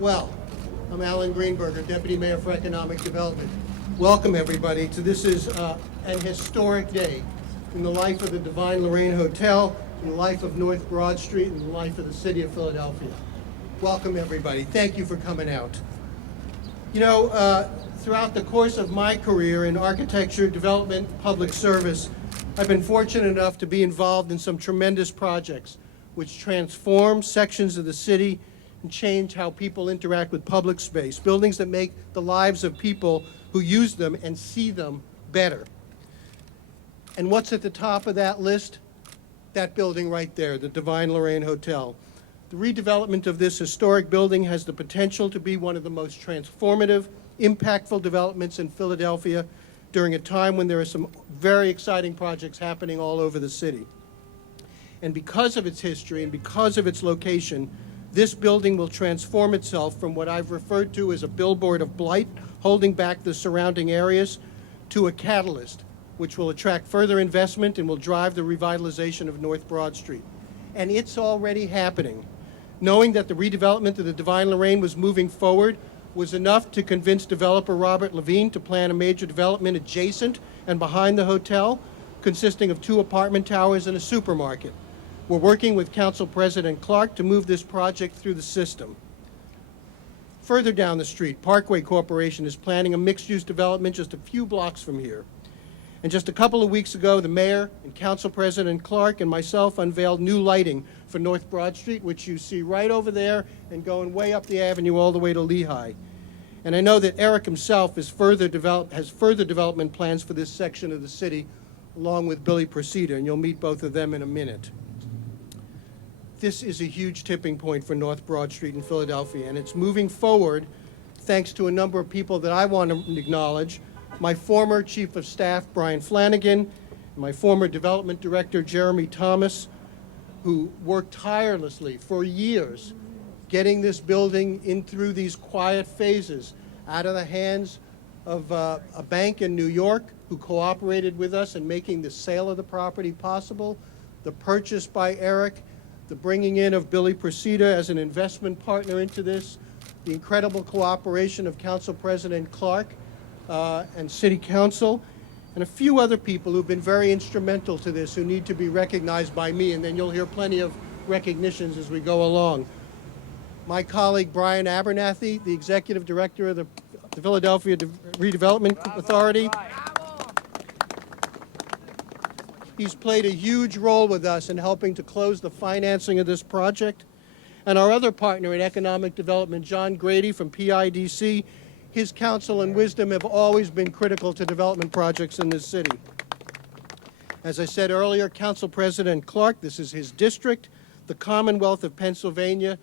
Well, I'm Alan Greenberger, Deputy Mayor for Economic Development. Welcome, everybody, to this is an historic day in the life of the Divine Lorraine Hotel, in the life of North Broad Street, and the life of the city of Philadelphia. Welcome, everybody. Thank you for coming out. You know, throughout the course of my career in architecture, development, public service, I've been fortunate enough to be involved in some tremendous projects which transform sections of the city and change how people interact with public space, buildings that make the lives of people who use them and see them better. And what's at the top of that list? That building right there, the Divine Lorraine Hotel. The redevelopment of this historic building has the potential to be one of the most transformative, impactful developments in Philadelphia during a time when there are some very exciting projects happening all over the city. And because of its history and because of its location, this building will transform itself from what I've referred to as a billboard of blight, holding back the surrounding areas, to a catalyst, which will attract further investment and will drive the revitalization of North Broad Street. And it's already happening. Knowing that the redevelopment of the Divine Lorraine was moving forward was enough to convince developer Robert Levine to plan a major development adjacent and behind the hotel, consisting of 2 apartment towers and a supermarket. We're working with Council President Clarke to move this project through the system. Further down the street, Parkway Corporation is planning a mixed-use development just a few blocks from here. And just a couple of weeks ago, the mayor and Council President Clarke and myself unveiled new lighting for North Broad Street, which you see right over there and going way up the avenue all the way to Lehigh. And I know that Eric himself has further development plans for this section of the city, along with Billy Procida, and you'll meet both of them in a minute. This is a huge tipping point for North Broad Street in Philadelphia, and it's moving forward thanks to a number of people that I want to acknowledge. My former Chief of Staff, Brian Flanagan, my former Development Director, Jeremy Thomas, who worked tirelessly for years getting this building in through these quiet phases out of the hands of a bank in New York who cooperated with us in making the sale of the property possible, the purchase by Eric, the bringing in of Billy Procida as an investment partner into this, the incredible cooperation of Council President Clarke and City Council, and a few other people who've been very instrumental to this who need to be recognized by me, and then you'll hear plenty of recognitions as we go along. My colleague Brian Abernathy, the Executive Director of the Philadelphia Redevelopment Authority. He's played a huge role with us in helping to close the financing of this project. And our other partner in economic development, John Grady from PIDC, his counsel and wisdom have always been critical to development projects in this city. As I said earlier, Council President Clarke, this is his district, the Commonwealth of Pennsylvania,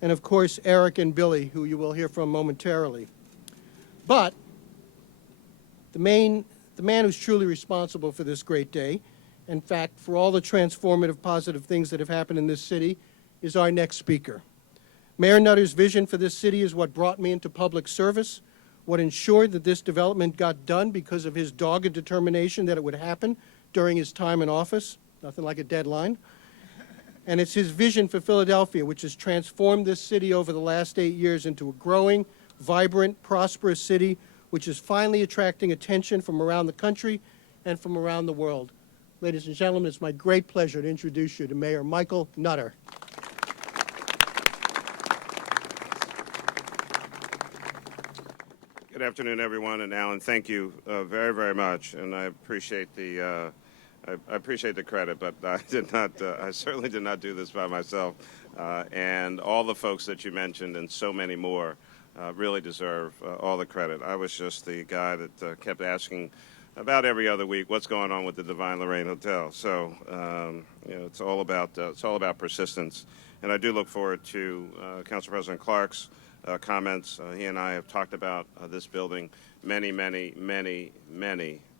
and of course Eric and Billy, who you will hear from momentarily. But the man who's truly responsible for this great day, in fact, for all the transformative positive things that have happened in this city, is our next speaker. Mayor Nutter's vision for this city is what brought me into public service, what ensured that this development got done because of his dogged determination that it would happen during his time in office, nothing like a deadline. And it's his vision for Philadelphia, which has transformed this city over the last 8 years into a growing, vibrant, prosperous city, which is finally attracting attention from around the country and from around the world. Ladies and gentlemen, it's my great pleasure to introduce you to Mayor Michael Nutter. Good afternoon, everyone, and Alan, thank you very, very much, and I appreciate the credit, but I certainly did not do this by myself, and all the folks that you mentioned and so many more really deserve all the credit. I was just the guy that kept asking about every other week what's going on with the Divine Lorraine Hotel. So you know, it's all about persistence, and I do look forward to Council President Clarke's comments. He and I have talked about this building many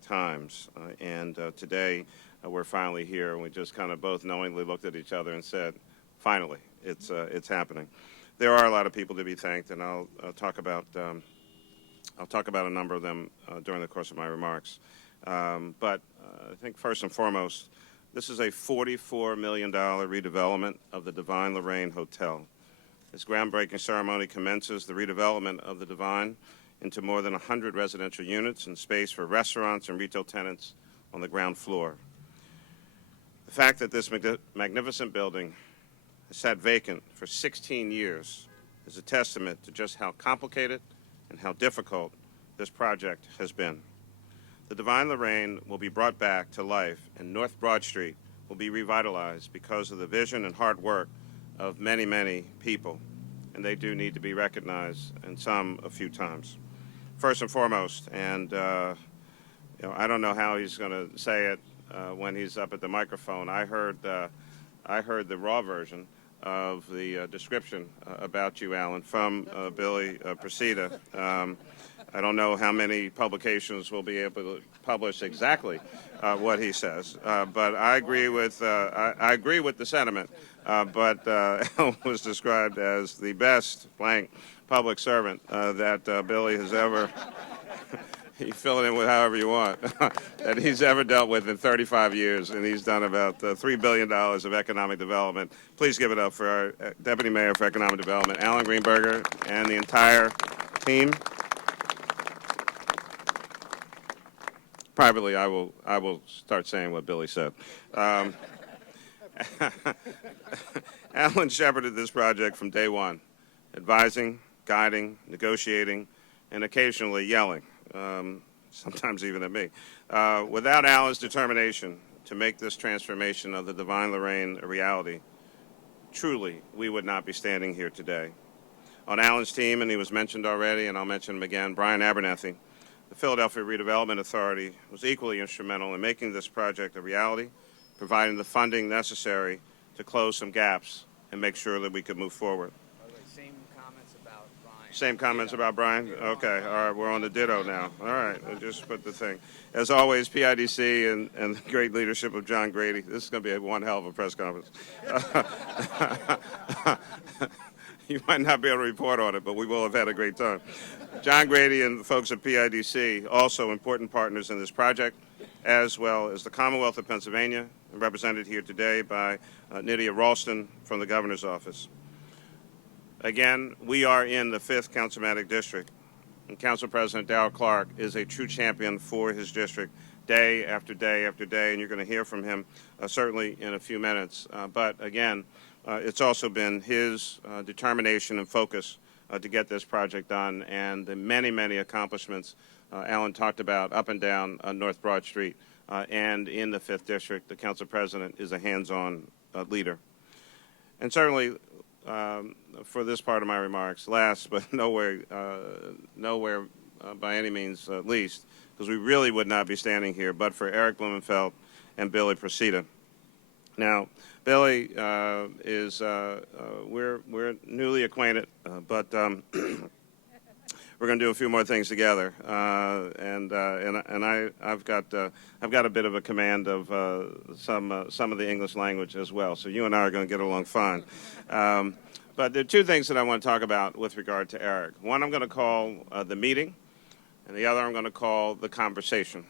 times, and today we're finally here, and we just kind of both knowingly looked at each other and said, finally, it's happening. There are a lot of people to be thanked, and I'll talk about a number of them during the course of my remarks. But I think first and foremost, this is a $44 million redevelopment of the Divine Lorraine Hotel. This groundbreaking ceremony commences the redevelopment of the Divine into more than 100 residential units and space for restaurants and retail tenants on the ground floor. The fact that this magnificent building has sat vacant for 16 years is a testament to just how complicated and how difficult this project has been. The Divine Lorraine will be brought back to life, and North Broad Street will be revitalized because of the vision and hard work of many, many people, and they do need to be recognized, and some a few times. First and foremost, and I don't know how he's going to say it when he's up at the microphone. I heard the raw version of the description about you, Alan, from Billy Procida. I don't know how many publications will be able to publish exactly what he says, but I agree with the sentiment. But Alan was described as the best blank public servant that Billy has ever. You fill it in with however you want, that he's ever dealt with in 35 years, and he's done about $3 billion of economic development. Please give it up for our Deputy Mayor for Economic Development, Alan Greenberger, and the entire team. Privately, I will start saying what Billy said. Alan shepherded this project from day one, advising, guiding, negotiating, and occasionally yelling. Sometimes even at me. Without Alan's determination to make this transformation of the Divine Lorraine a reality, truly, we would not be standing here today. On Alan's team, and he was mentioned already, and I'll mention him again, Brian Abernethy, the Philadelphia Redevelopment Authority, was equally instrumental in making this project a reality, providing the funding necessary to close some gaps and make sure that we could move forward. Same comments about Brian? Okay, all right, we're on the ditto now. All right, I just put the thing. As always, PIDC and the great leadership of John Grady. This is going to be one hell of a press conference. You might not be able to report on it, but we will have had a great time. John Grady and the folks at PIDC, also important partners in this project, as well as the Commonwealth of Pennsylvania, represented here today by Nydia Ralston from the Governor's Office. Again, we are in the 5th Councilmanic District, and Council President Darrell Clarke is a true champion for his district day after day after day, and you're going to hear from him certainly in a few minutes. But again, it's also been his determination and focus to get this project done, and the many, many accomplishments Alan talked about up and down North Broad Street, and in the 5th District, the Council President is a hands-on leader. And certainly, for this part of my remarks, last but nowhere by any means least, because we really would not be standing here but for Eric Blumenfeld and Billy Procida. Now, Billy we're newly acquainted, but we're going to do a few more things together, and I've got a bit of a command of some of the English language as well. So you and I are going to get along fine. But there are two things that I want to talk about with regard to Eric. One I'm going to call the meeting, and the other I'm going to call the conversation.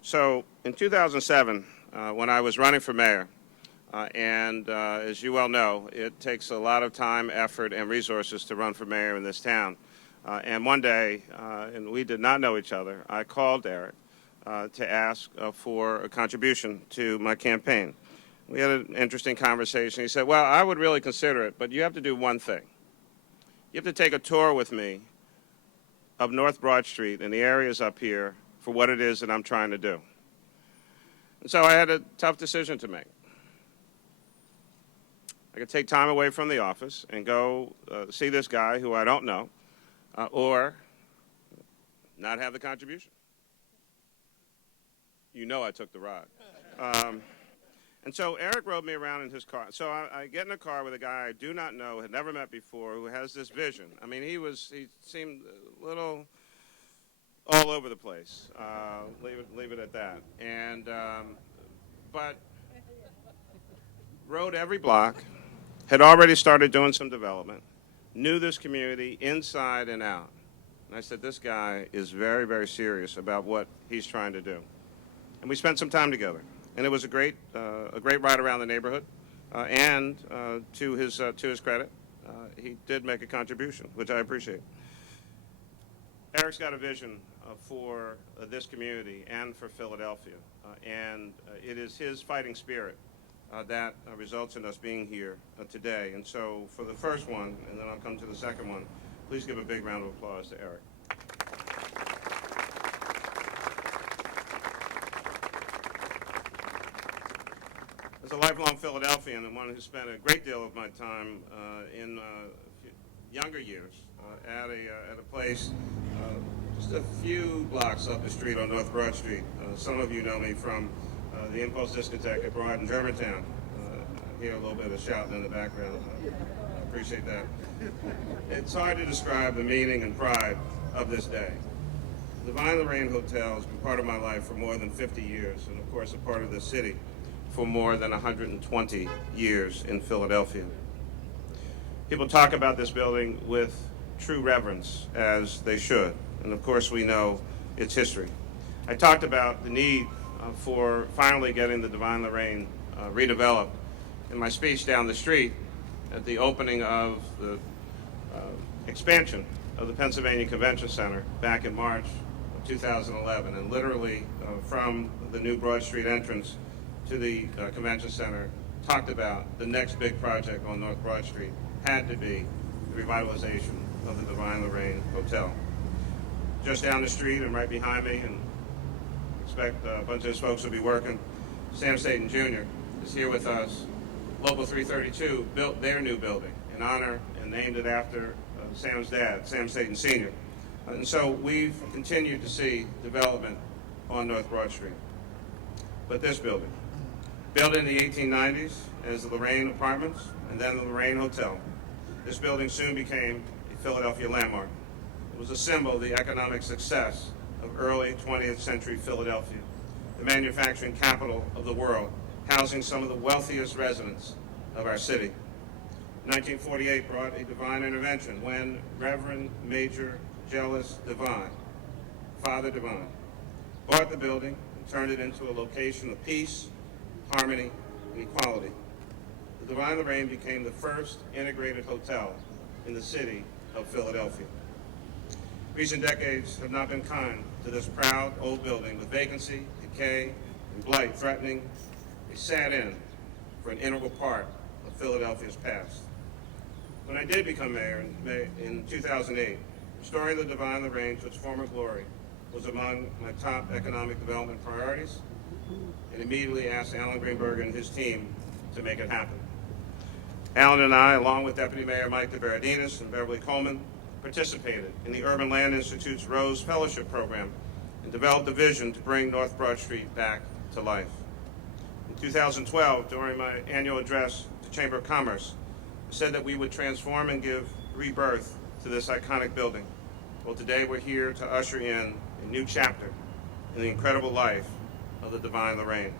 So in 2007, when I was running for mayor, and as you well know, it takes a lot of time, effort, and resources to run for mayor in this town. And one day, and we did not know each other, I called Eric to ask for a contribution to my campaign. We had an interesting conversation. He said, well, I would really consider it, but you have to do one thing. You have to take a tour with me of North Broad Street and the areas up here for what it is that I'm trying to do. And so I had a tough decision to make. I could take time away from the office and go see this guy who I don't know, or not have the contribution. You know I took the ride. And so Eric rode me around in his car. So I get in a car with a guy I do not know, had never met before, who has this vision. I mean, he seemed a little all over the place. Leave it at that. And but rode every block, had already started doing some development, knew this community inside and out. And I said, this guy is very, very serious about what he's trying to do. And we spent some time together. And it was a great ride around the neighborhood. And to his credit, he did make a contribution, which I appreciate. Eric's got a vision for this community and for Philadelphia, and it is his fighting spirit that results in us being here today. And so for the first one, and then I'll come to the second one, please give a big round of applause to Eric. As a lifelong Philadelphian and one who spent a great deal of my time in younger years at a place just a few blocks up the street on North Broad Street. Some of you know me from the Impulse Discotheque at Broad in Germantown. I hear a little bit of shouting in the background. I appreciate that. It's hard to describe the meaning and pride of this day. The Divine Lorraine Hotel has been part of my life for more than 50 years, and of course a part of the city for more than 120 years in Philadelphia. People talk about this building with true reverence, as they should, and of course we know its history. I talked about the need for finally getting the Divine Lorraine redeveloped in my speech down the street at the opening of the expansion of the Pennsylvania Convention Center back in March of 2011, and literally from the new Broad Street entrance to the Convention Center, talked about the next big project on North Broad Street had to be the revitalization of the Divine Lorraine Hotel. Just down the street and right behind me, and expect a bunch of those folks will be working, Sam Staton Jr. is here with us. Local 332 built their new building in honor and named it after Sam's dad, Sam Staton Sr. And so we've continued to see development on North Broad Street. But this building, built in the 1890s as the Lorraine Apartments and then the Lorraine Hotel, this building soon became a Philadelphia landmark. It was a symbol of the economic success of early 20th century Philadelphia, the manufacturing capital of the world, housing some of the wealthiest residents of our city. 1948 brought a divine intervention when Reverend Major Jealous Divine, Father Divine, bought the building and turned it into a location of peace, harmony, and equality. The Divine Lorraine became the first integrated hotel in the city of Philadelphia. Recent decades have not been kind to this proud old building, with vacancy, decay, and blight threatening a sad end for an integral part of Philadelphia's past. When I did become mayor in 2008, restoring the Divine Lorraine to its former glory was among my top economic development priorities, and immediately asked Alan Greenberg and his team to make it happen. Alan and I, along with Deputy Mayor Mike DeBerardinis and Beverly Coleman, participated in the Urban Land Institute's Rose Fellowship Program and developed a vision to bring North Broad Street back to life. In 2012, during my annual address to Chamber of Commerce, I said that we would transform and give rebirth to this iconic building. Well, today we're here to usher in a new chapter in the incredible life of the Divine Lorraine.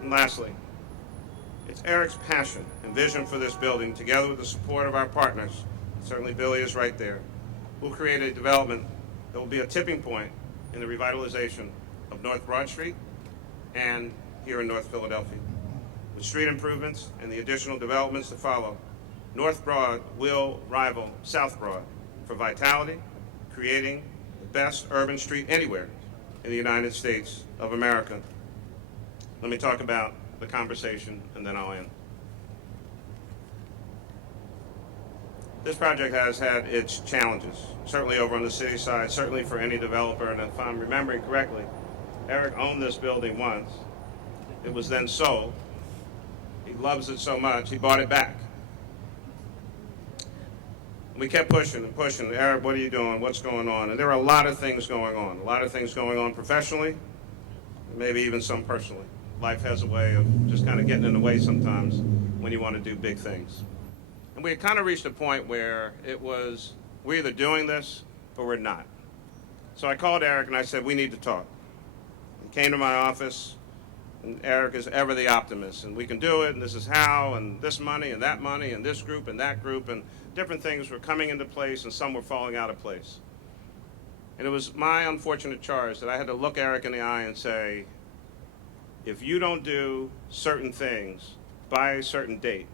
And lastly, it's Eric's passion and vision for this building, together with the support of our partners, certainly Billy is right there, will create a development that will be a tipping point in the revitalization of North Broad Street and here in North Philadelphia. With street improvements and the additional developments to follow, North Broad will rival South Broad for vitality, creating the best urban street anywhere in the United States of America. Let me talk about the conversation and then I'll end. This project has had its challenges, certainly over on the city side, certainly for any developer, and if I'm remembering correctly, Eric owned this building once. It was then sold. He loves it so much, he bought it back. We kept pushing and pushing. Eric, what are you doing? What's going on? And there are a lot of things going on. A lot of things going on professionally, maybe even some personally. Life has a way of just kind of getting in the way sometimes when you want to do big things. And we had kind of reached a point where it was, we're either doing this or we're not. So I called Eric and I said, we need to talk. He came to my office, and Eric is ever the optimist, and we can do it, and this is how, and this money, and this group, and that group, and different things were coming into place, and some were falling out of place. And it was my unfortunate charge that I had to look Eric in the eye and say, if you don't do certain things by a certain date,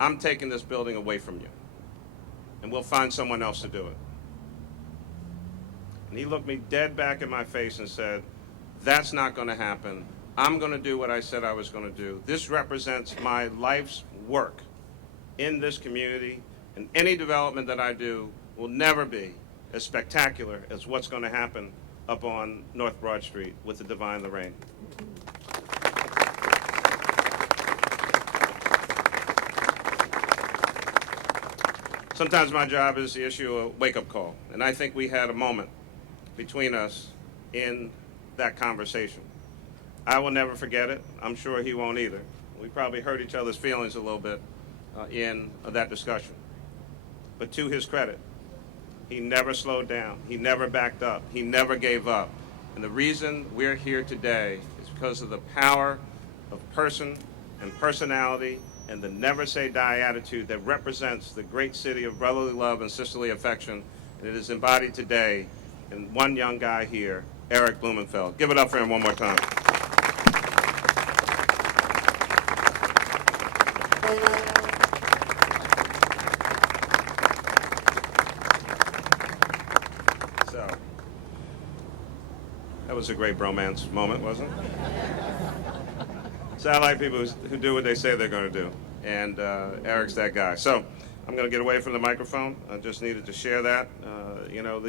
I'm taking this building away from you, and we'll find someone else to do it. And he looked me dead back in my face and said, that's not going to happen. I'm going to do what I said I was going to do. This represents my life's work in this community, and any development that I do will never be as spectacular as what's going to happen up on North Broad Street with the Divine Lorraine. Sometimes my job is to issue a wake-up call, and I think we had a moment between us in that conversation. I will never forget it. I'm sure he won't either. We probably hurt each other's feelings a little bit in that discussion. But to his credit, he never slowed down. He never backed up. He never gave up. And the reason we're here today is because of the power of person and personality and the never say die attitude that represents the great city of brotherly love and sisterly affection. And it is embodied today in one young guy here, Eric Blumenfeld. Give it up for him one more time. So, that was a great bromance moment, wasn't it? So I like people who do what they say they're going to do, and Eric's that guy. So I'm going to get away from the microphone. I just needed to share that. You know,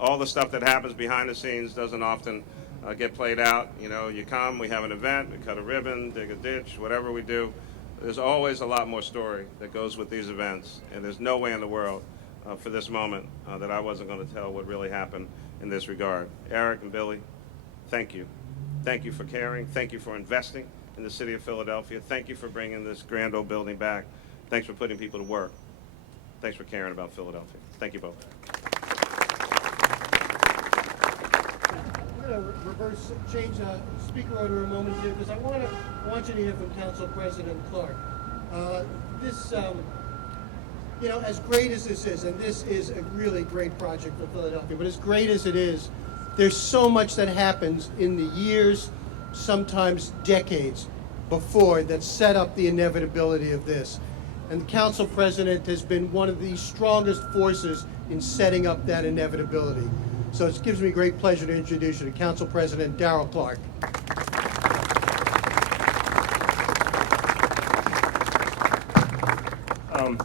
all the stuff that happens behind the scenes doesn't often get played out. You know, you come, we have an event, we cut a ribbon, dig a ditch, whatever we do. There's always a lot more story that goes with these events, and there's no way in the world for this moment that I wasn't going to tell what really happened in this regard. Eric and Billy, thank you. Thank you for caring. Thank you for investing in the city of Philadelphia. Thank you for bringing this grand old building back. Thanks for putting people to work. Thanks for caring about Philadelphia. Thank you both. I'm going to change speaker order a moment here because I want you to hear from Council President Clarke. You know, as great as this is, and this is a really great project for Philadelphia, but as great as it is, there's so much that happens in the years, sometimes decades before, that set up the inevitability of this. And the Council President has been one of the strongest forces in setting up that inevitability. So it gives me great pleasure to introduce you to Council President Darrell Clarke.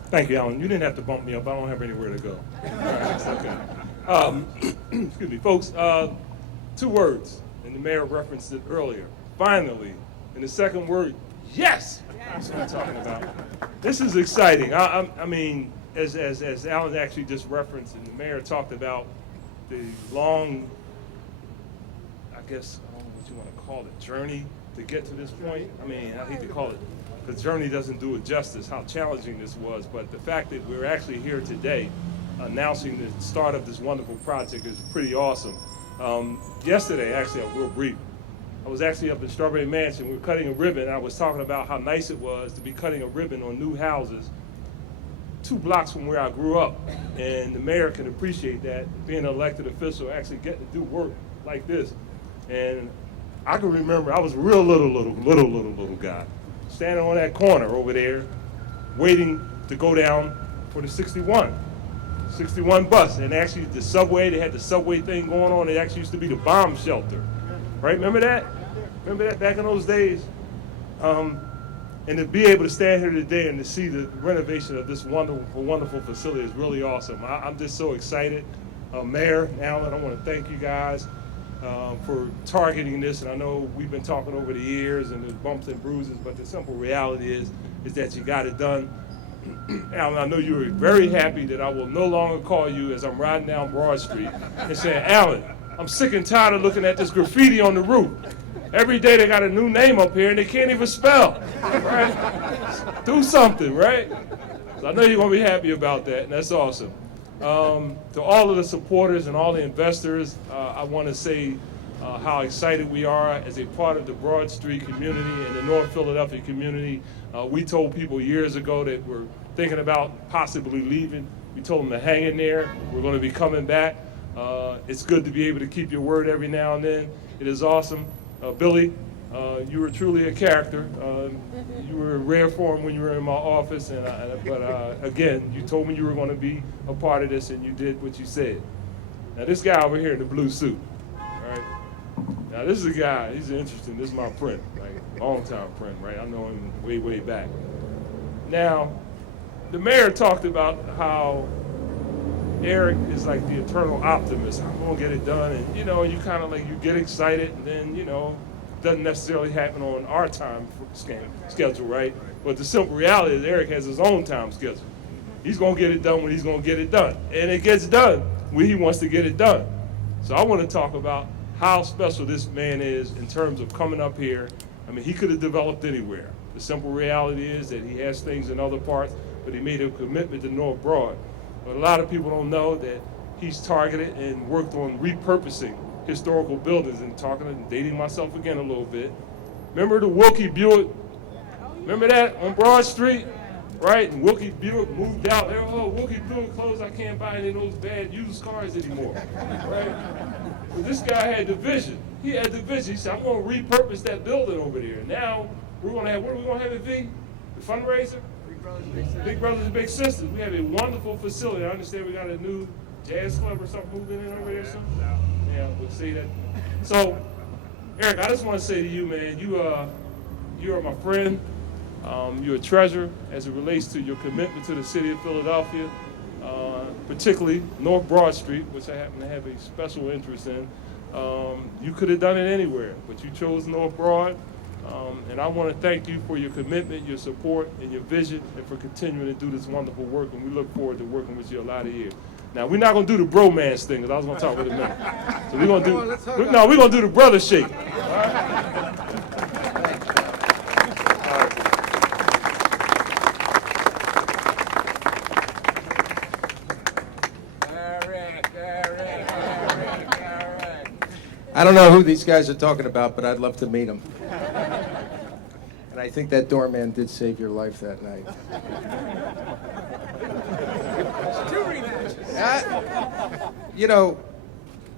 Thank you, Alan. You didn't have to bump me up. I don't have anywhere to go. All right, okay. Excuse me, folks. 2 words, and the mayor referenced it earlier. Finally, and the second word, yes. That's what I'm talking about. This is exciting. I mean, as Alan actually just referenced, and the mayor talked about the long, I guess, I don't know what you want to call it, journey to get to this point. I mean, I hate to call it, the journey doesn't do it justice, how challenging this was, but the fact that we're actually here today announcing the start of this wonderful project is pretty awesome. Yesterday, actually, I'm real brief, I was actually up in Strawberry Mansion. We were cutting a ribbon. I was talking about how nice it was to be cutting a ribbon on new houses 2 blocks from where I grew up. And the mayor can appreciate that, being an elected official, actually getting to do work like this. And I can remember I was a real little guy, standing on that corner over there, waiting to go down for the 61 bus. And actually the subway, they had the subway thing going on. It actually used to be the bomb shelter. Right, remember that? Remember that back in those days? And to be able to stand here today and to see the renovation of this wonderful facility is really awesome. I'm just so excited. Mayor, Alan, I want to thank you guys for targeting this. And I know we've been talking over the years and there's bumps and bruises, but the simple reality is that you got it done. Alan, I know you were very happy that I will no longer call you as I'm riding down Broad Street and saying, Alan, I'm sick and tired of looking at this graffiti on the roof. Every day they got a new name up here and they can't even spell, right? Do something, right? So I know you're gonna be happy about that, and that's awesome. To all of the supporters and all the investors, I wanna say how excited we are as a part of the Broad Street community and the North Philadelphia community. We told people years ago that we're thinking about possibly leaving. We told them to hang in there. We're gonna be coming back. It's good to be able to keep your word every now and then. It is awesome. Billy, You were truly a character. You were in rare form when you were in my office, but again, you told me you were going to be a part of this, and you did what you said. Now, this guy over here in the blue suit, all right? Now, this is a guy, he's interesting. This is my friend, right? Long-time friend, right? I know him way, way back. Now, the mayor talked about how Eric is like the eternal optimist. I'm going to get it done, and, you know, you kind of like, you get excited, and then, you know, doesn't necessarily happen on our time schedule, right? But the simple reality is Eric has his own time schedule. He's going to get it done when he's going to get it done. And it gets done when he wants to get it done. So I want to talk about how special this man is in terms of coming up here. I mean, he could have developed anywhere. The simple reality is that he has things in other parts, but he made a commitment to North Broad. But a lot of people don't know that he's targeted and worked on repurposing historical buildings, and talking and dating myself again a little bit. Remember the Wilkie Buick? Remember that on Broad Street? Right? And Wilkie Buick moved out. They were, oh, Wilkie Buick closed. I can't buy any of those bad used cars anymore. Right? But this guy had the vision. He had the vision. He said, I'm going to repurpose that building over there. Now, we're going to have, what are we going to have at V? The fundraiser? Big Brothers and Big Sisters. We have a wonderful facility. I understand we got a new jazz club or something moving in over there. Something. Yeah, we'll see that. So, Eric, I just want to say to you, man, you are my friend. You're a treasure as it relates to your commitment to the city of Philadelphia, particularly North Broad Street, which I happen to have a special interest in. You could have done it anywhere, but you chose North Broad. And I want to thank you for your commitment, your support, and your vision, and for continuing to do this wonderful work. And we look forward to working with you a lot of years. Now, we're not going to do the bromance thing, because I was going to talk with a minute. So we're going to do, we're going to do the brother shake. All right? I don't know who these guys are talking about, but I'd love to meet them. And I think that doorman did save your life that night. You know,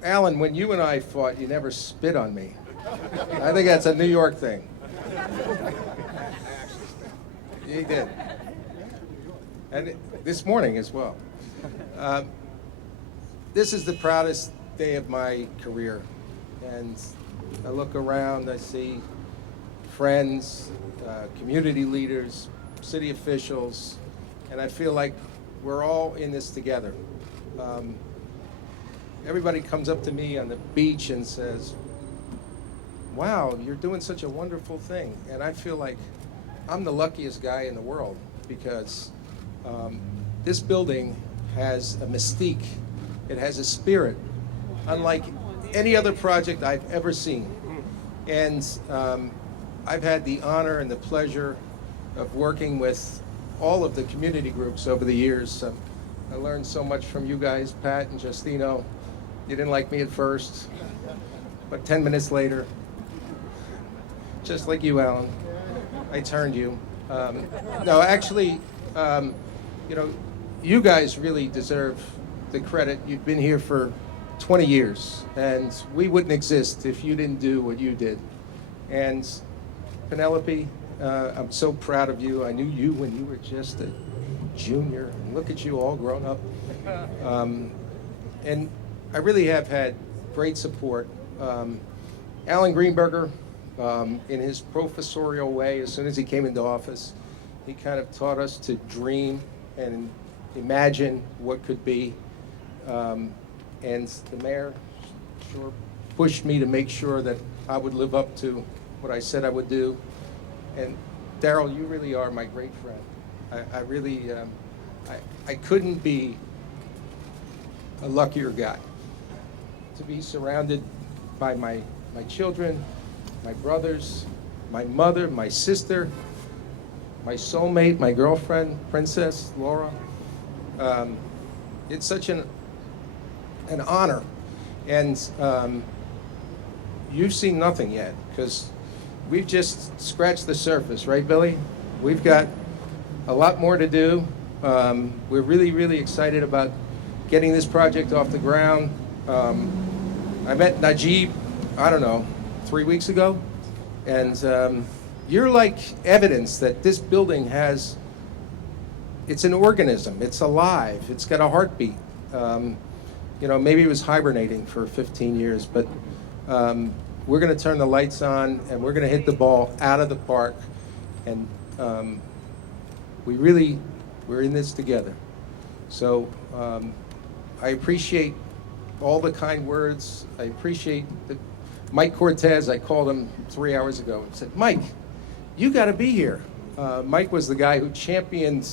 Alan, when you and I fought, you never spit on me. I think that's a New York thing. You did. And this morning as well. This is the proudest day of my career. And I look around, I see friends, community leaders, city officials, and I feel like we're all in this together. Everybody comes up to me on the beach and says, wow, you're doing such a wonderful thing. And I feel like I'm the luckiest guy in the world, because this building has a mystique. It has a spirit, unlike any other project I've ever seen. And I've had the honor and the pleasure of working with all of the community groups over the years. I learned so much from you guys, Pat and Justino. You didn't like me at first, but 10 minutes later, just like you, Alan, I turned you. No, actually, you know, you guys really deserve the credit. You've been here for 20 years, and we wouldn't exist if you didn't do what you did. And Penelope, I'm so proud of you. I knew you when you were just a junior, and look at you all grown up. And I really have had great support. Alan Greenberger, in his professorial way, as soon as he came into office, he kind of taught us to dream and imagine what could be. And the mayor sure pushed me to make sure that I would live up to what I said I would do. And Darrell, you really are my great friend. I really, I couldn't be a luckier guy to be surrounded by my children, my brothers, my mother, my sister, my soulmate, my girlfriend, Princess Laura. It's such an honor. And you've seen nothing yet, because we've just scratched the surface, right, Billy? We've got a lot more to do. We're really, really excited about getting this project off the ground. I met Najib, I don't know, 3 weeks ago, And you're like evidence that this building it's an organism, it's alive, it's got a heartbeat. You know, maybe it was hibernating for 15 years, but we're going to turn the lights on and we're going to hit the ball out of the park. And we're in this together. So I appreciate all the kind words. I appreciate Mike Cortez. I called him 3 hours ago and said, Mike, you got to be here. Mike was the guy who championed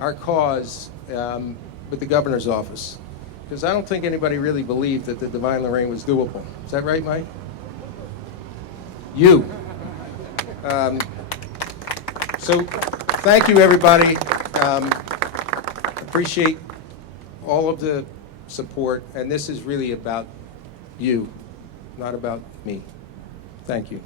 our cause with the governor's office. Because I don't think anybody really believed that the Divine Lorraine was doable. Is that right, Mike? You. So thank you, everybody. Appreciate all of the support. And this is really about you, not about me. Thank you.